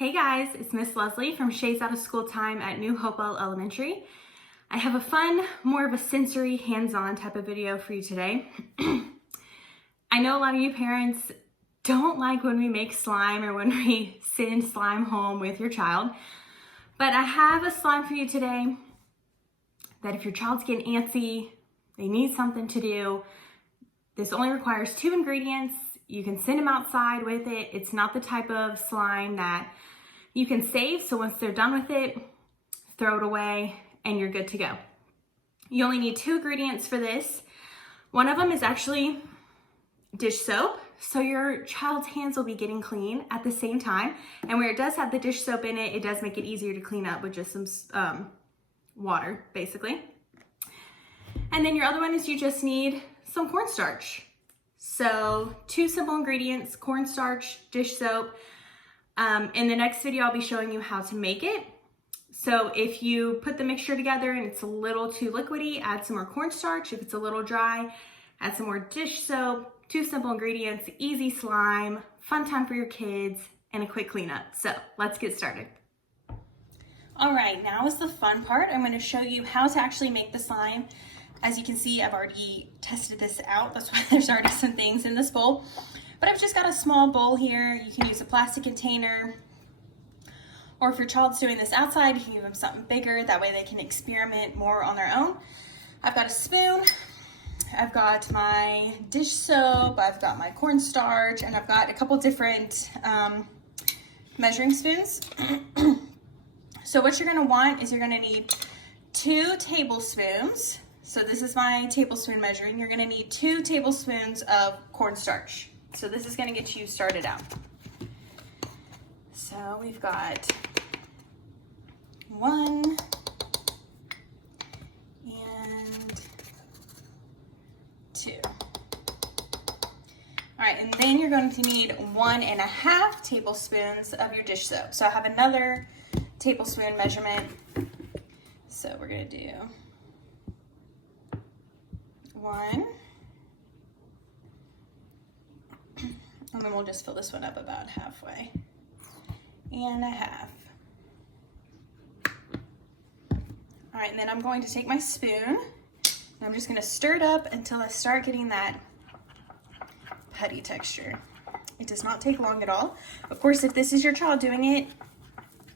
Hey guys, it's Miss Leslie from Shay's Out of School Time at New Hopewell Elementary. I have a fun, more of a sensory, hands-on type of video for you today. I know a lot of you parents don't like when we make slime or when we send slime home with your child, but I have a slime for you today that if your child's getting antsy, they need something to do, this only requires 2 ingredients. You can send them outside with it. It's not the type of slime that you can save, so once they're done with it, throw it away and you're good to go. You only need 2 ingredients for this. One of them is actually dish soap, so your child's hands will be getting clean at the same time. And where it does have the dish soap in it, it does make it easier to clean up with just some water, basically. And then your other one is you just need some cornstarch. So 2 simple ingredients, cornstarch, dish soap. In the next video, I'll be showing you how to make it. So if you put the mixture together and it's a little too liquidy, add some more cornstarch. If it's a little dry, add some more dish soap. 2 simple ingredients, easy slime, fun time for your kids, and a quick cleanup. So let's get started. All right, now is the fun part. I'm going to show you how to actually make the slime. As you can see, I've already tested this out. That's why there's already some things in this bowl. But I've just got a small bowl here. You can use a plastic container. Or if your child's doing this outside, you can give them something bigger. That way they can experiment more on their own. I've got a spoon. I've got my dish soap. I've got my cornstarch. And I've got a couple different measuring spoons. So what you're going to want is you're going to need 2 tablespoons. So this is my tablespoon measuring. You're gonna need 2 tablespoons of cornstarch. So this is gonna get you started out. So we've got 1 and 2. All right, and then you're going to need 1.5 tablespoons of your dish soap. So I have another tablespoon measurement. So we're gonna do 1, and then we'll just fill this one up about halfway, and 1/2. All right, and then I'm going to take my spoon, and I'm just gonna stir it up until I start getting that putty texture. It does not take long at all. Of course, if this is your child doing it,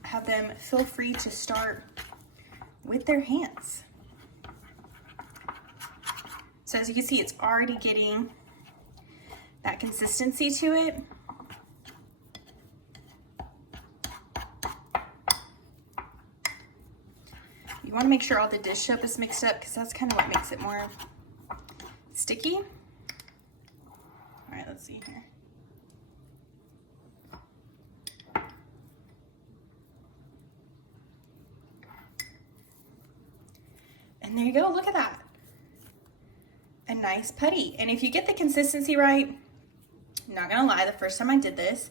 have them feel free to start with their hands. So as you can see, it's already getting that consistency to it. You want to make sure all the dish soap is mixed up because that's kind of what makes it more sticky. All right, let's see here. And there you go, look at that. A nice putty. And if you get the consistency right, I'm not gonna lie, the first time I did this,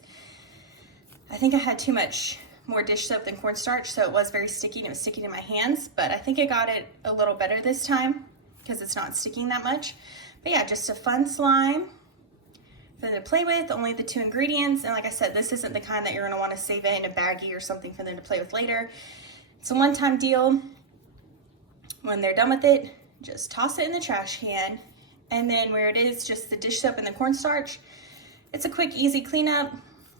I think I had too much more dish soap than cornstarch, so it was very sticky and it was sticking to my hands, but I think I got it a little better this time because it's not sticking that much. But yeah, just a fun slime for them to play with, only the 2 ingredients. And like I said, this isn't the kind that you're gonna wanna save it in a baggie or something for them to play with later. It's a one-time deal. When they're done with it, just toss it in the trash can, and then where it is just the dish soap and the cornstarch, it's a quick, easy cleanup,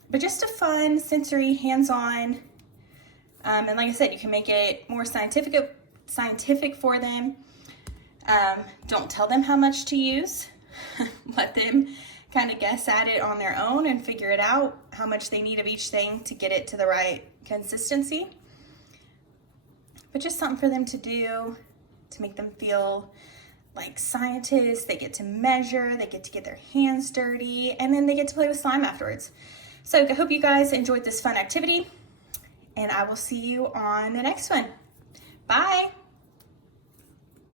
but just a fun, sensory, hands-on. And like I said, you can make it more scientific for them. Don't tell them how much to use. Let them kind of guess at it on their own and figure it out, how much they need of each thing to get it to the right consistency. But just something for them to do, to make them feel like scientists. They get to measure, they get to get their hands dirty, and then they get to play with slime afterwards. So I hope you guys enjoyed this fun activity, and I will see you on the next one. Bye.